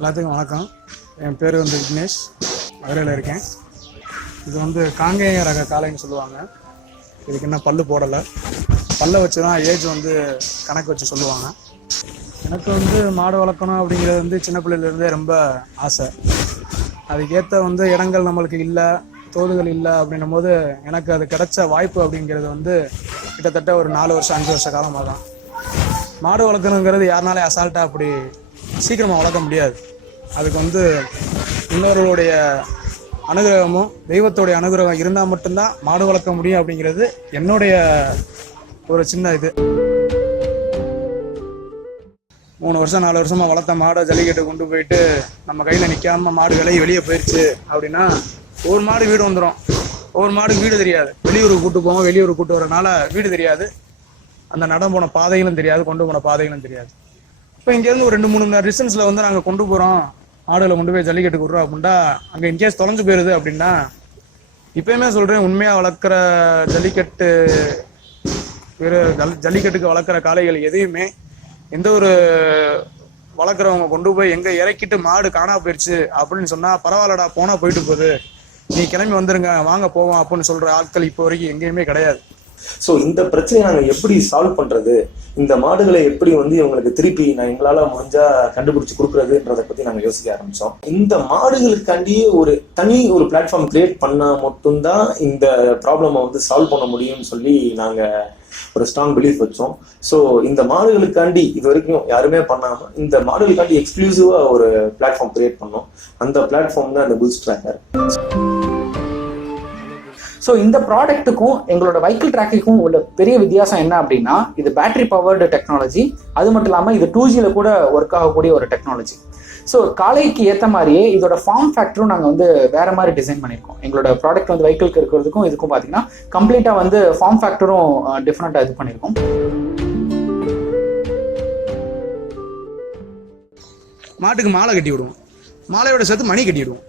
எல்லாத்துக்கும் வணக்கம். என் பேர் வந்து விக்னேஷ். மதுரையில் இருக்கேன். இது வந்து காங்கேய ரக காளைன்னு சொல்லுவாங்க. இதுக்கு என்ன பல்லு போடலை. பல்லை வச்சு தான் ஏஜ் வந்து கணக்கு வச்சு சொல்லுவாங்க. எனக்கு வந்து மாடு வளர்க்கணும் அப்படிங்கிறது வந்து சின்ன பிள்ளையிலேருந்தே ரொம்ப ஆசை. அதுக்கேற்ற வந்து இடங்கள் நம்மளுக்கு இல்லை தோதுகள் இல்லை அப்படின்னும் போது எனக்கு அது கிடைச்ச வாய்ப்பு அப்படிங்கிறது வந்து கிட்டத்தட்ட ஒரு நாலு வருஷம் அஞ்சு வருஷ காலமாக தான் மாடு வளர்க்கணுங்கிறது யாருனாலே அசால்ட்டாக அப்படி சீக்கிரமாக வளர்க்க முடியாது. அதுக்கு வந்து இன்னொருவருடைய அனுகிரகமும் தெய்வத்தோடைய அனுகிரகம் இருந்தால் மட்டும்தான் மாடு வளர்க்க முடியும் அப்படிங்கிறது என்னுடைய ஒரு சின்ன இது. மூணு வருஷம் நாலு வருஷமா வளர்த்த மாடை ஜல்லிக்கட்டு கொண்டு போயிட்டு நம்ம கையில் நிற்காம மாடு விலையை வெளியே போயிடுச்சு அப்படின்னா ஒரு மாடு வீடு வந்துடும் ஒரு மாடு வீடு தெரியாது. வெளியூருக்கு கூட்டு போவோம் வெளியூருக்கு கூட்டு வரனால வீடு தெரியாது. அந்த நடம் போன பாதைகளும் தெரியாது கொண்டு போன பாதைகளும் தெரியாது. இப்போ இங்கேருந்து ஒரு ரெண்டு மூணு டிஸ்டன்ஸில் வந்து நாங்கள் கொண்டு போகிறோம் ஆடுகளை கொண்டு போய் ஜல்லிக்கட்டுக்கு விட்றோம் அப்படின்னா அங்கே இன்கேஸ் தொலைஞ்சு போயிருது அப்படின்னா இப்பயுமே சொல்கிறேன் உண்மையாக வளர்க்குற ஜல்லிக்கட்டு ஜல்லிக்கட்டுக்கு வளர்க்குற காளைகள் எதையுமே எந்த ஒரு வளர்க்குறவங்க கொண்டு போய் எங்கே இறக்கிட்டு மாடு காணா போயிடுச்சு அப்படின்னு சொன்னால் பரவாயில்லடா போனால் போயிட்டு போகுது. நீ கிளம்பி வந்துருங்க வாங்க போவோம் அப்படின்னு சொல்கிற ஆட்கள் இப்போ வரைக்கும் எங்கேயுமே கிடையாது. சோ இந்த பிரச்சனையை நாங்க எப்படி சால்வ் பண்றது? இந்த மாடுகளை எப்படி வந்து இவங்களுக்கு திருப்பி நான் எங்களால முடிஞ்சா கண்டுபிடிச்சு கொடுக்குறதுன்றதை பத்தி நாங்க யோசிக்க ஆரம்பிச்சோம். இந்த மாடுகளுக்காண்டியே ஒரு தனி ஒரு பிளாட்ஃபார்ம் கிரியேட் பண்ணா மட்டும்தான் இந்த ப்ராப்ளமை வந்து சால்வ் பண்ண முடியும்னு சொல்லி நாங்க ஒரு ஸ்ட்ராங் பிலீஃப் வச்சோம். ஸோ இந்த மாடுகளுக்காண்டி இது வரைக்கும் யாருமே பண்ணாம இந்த மாடுகளுக்காண்டி எக்ஸ்க்ளூசிவா ஒரு பிளாட்ஃபார்ம் கிரியேட் பண்ணோம். அந்த பிளாட்ஃபார்ம் தான் இந்த புல்ஸ் ட்ராக்கர் ஸோ இந்த ப்ராடக்ட்டுக்கும் எங்களோட வைக்கிள் ட்ராக்கிக்கும் உள்ள பெரிய வித்தியாசம் என்ன அப்படின்னா இது பேட்டரி பவர்டு டெக்னாலஜி அது மட்டும் இல்லாமல் இது டூ ஜியில் கூட ஒர்க் ஆகக்கூடிய ஒரு டெக்னாலஜி ஸோ காலைக்கு ஏற்ற மாதிரியே இதோட ஃபார்ம் ஃபேக்டரும் நாங்கள் வந்து வேற மாதிரி டிசைன் பண்ணியிருக்கோம். எங்களோட ப்ராடக்ட் வந்து வைக்கிளுக்கு இருக்கிறதுக்கும் இதுக்கும் பார்த்தீங்கன்னா கம்ப்ளீட்டாக வந்து ஃபார்ம் ஃபேக்டரும் டிஃப்ரெண்ட்டாக இது பண்ணியிருக்கோம். மாட்டுக்கு மாலை கட்டி விடுவோம். மாலையோட சேர்த்து மணி கட்டிவிடுவோம்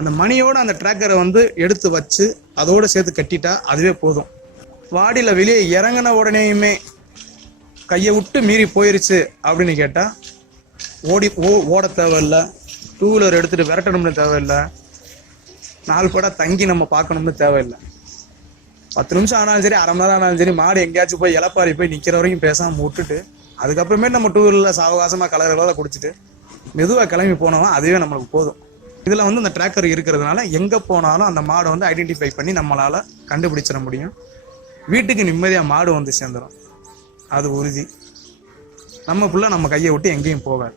அந்த மணியோட அந்த ட்ராக்கரை வந்து எடுத்து வச்சு அதோடு சேர்த்து கட்டிட்டா அதுவே போதும். வாடியில் வெளியே இறங்கின உடனேயுமே கையை விட்டு மீறி போயிருச்சு அப்படின்னு கேட்டால் ஓடி ஓ ஓட தேவையில்லை டூ வீலர் எடுத்துகிட்டு விரட்டணும்னு தேவையில்லை நாலு படா தங்கி நம்ம பார்க்கணும்னு தேவையில்லை. பத்து நிமிஷம் ஆனாலும் சரி அரை மணி நேரம் ஆனாலும் சரி மாடு எங்கேயாச்சும் போய் இலப்பாரி போய் நிற்கிற வரைக்கும் பேசாமல் விட்டுட்டு அதுக்கப்புறமே நம்ம டூ வீலரில் சாவகாசமாக கலர் கலரில் குடிச்சிட்டு மெதுவாக கிளம்பி போனோம் அதுவே நம்மளுக்கு போதும். இதில் வந்து அந்த ட்ராக்கர் இருக்கிறதுனால எங்கே போனாலும் அந்த மாடை வந்து ஐடென்டிஃபை பண்ணி நம்மளால் கண்டுபிடிச்சிட முடியும். வீட்டுக்கு நிம்மதியாக மாடு வந்து சேர்ந்துடும் அது உறுதி. நம்ம புள்ள நம்ம கையை விட்டு எங்கேயும் போகாது.